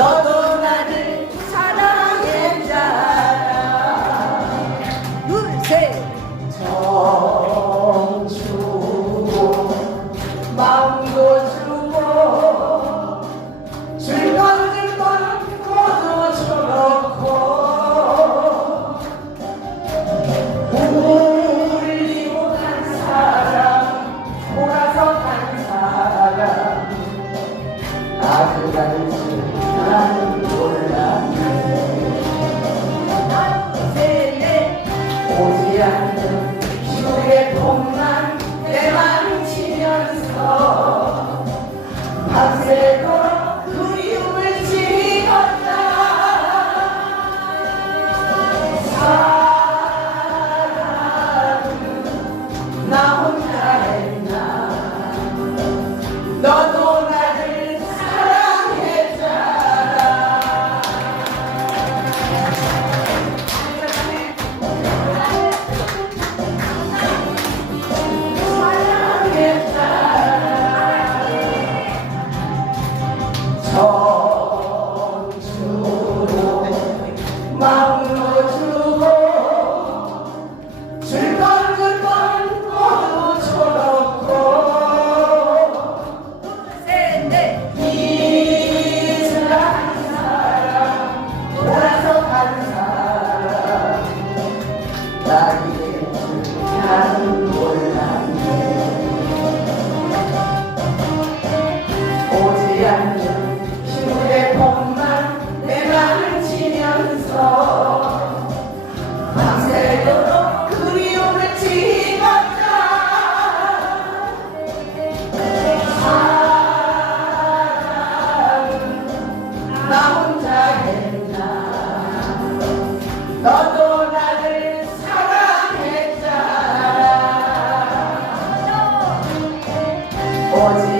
너도 나를 사랑했잖아 둘셋. 정주고 마음도 주고 즐거운 즐거운 고도 줘놓고 울리고 사람 돌아서 간 사람. 나도 나를 동안 내망치면서 밤새 걸어 그리움을 지었다. 나 혼자 너도 나를 사랑했잖아. 어, 네. 오직